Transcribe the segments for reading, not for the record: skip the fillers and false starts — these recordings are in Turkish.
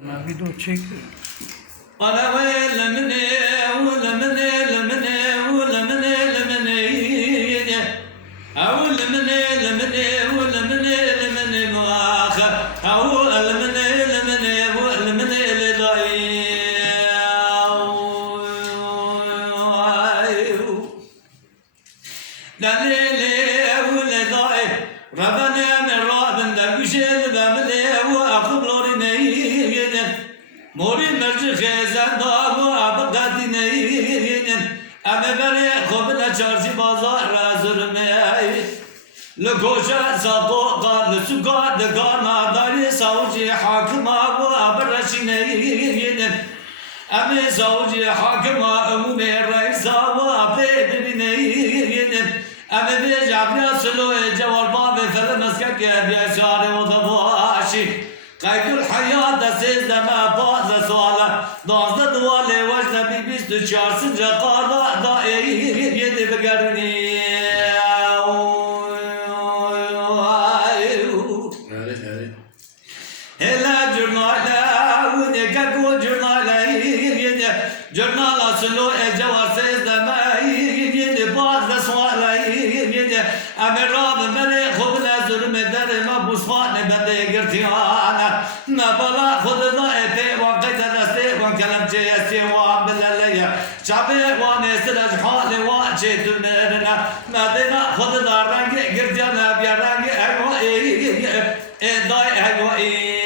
Video çek. Ana ve lemne ve lemne lemne ve lemne lemne Avu lemne lemne ve lemne lemne muaha Avu lemne lemne ve lemne ledai Dalile ve ledai Rabbana min rabbin güzel lemne ve akıblori neyden Mori merci khazan da bu abgadineynin Amebeli khobla çarşı bazar razırmey Lekoşa zato qal suqa de qana dari savcı hakima bu abraşineynin Ame savcı hakima umumi reisa bu abedineynin Ame bir cabya sulu cevabı ve felmeske ya şare o da başı قيد الحياة سيد ما باز سوالا ضاز دوالي وجنا بيبيست چارسن جقالا دائي يدي بقرني هلا جرنالا ونكاكو جرنالا يدي جرنالا سلو اجوار سيد ما يدي باز سوالا يدي امر راب ملي خبنا زرم در ما بوصفان بدي قرتيانا ما بلا خد ضائفي وقيت رستي وكلام جيستي وعبدالله شعبي ونسل اجحالي وجيت المرنا ما دينا خد دارنجي قرتيانا بيارنجي ايوه داي ايوه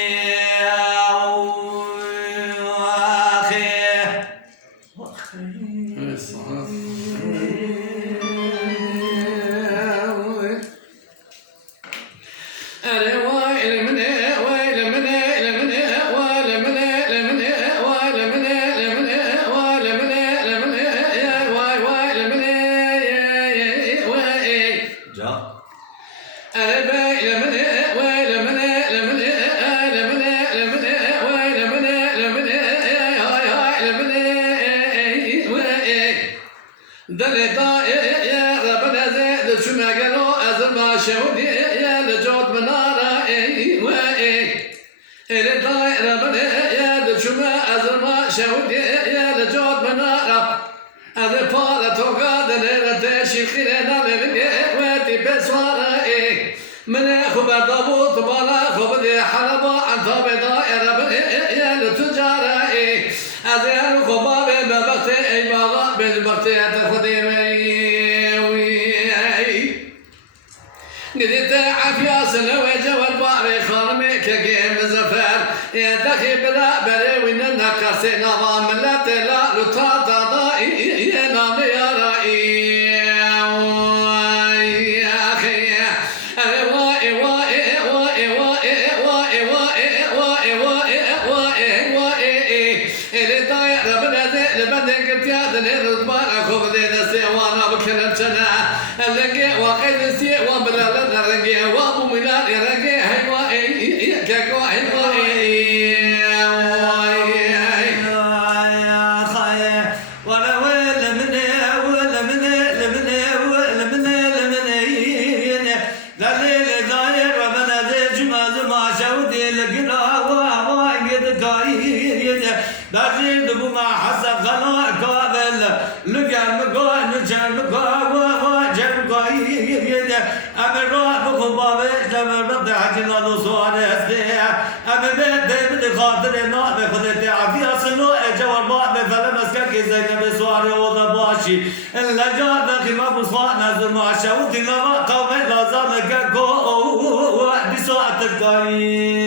من خبر ضبوط بالا خبر حلبا عن ثابتا رب يا التجارة أذير خباب ببخت أي باغا بالبخت تخدم قدرت عافية سنوي جوال باري خارمي كجيم زفر يا دخي بلا بري وين النقص نظام لا تلا لطاطا ضائي يا نام يا رأي اللجان خما بصفاء نزل معشاو دلما قومي لازم كاكو بساعة القايم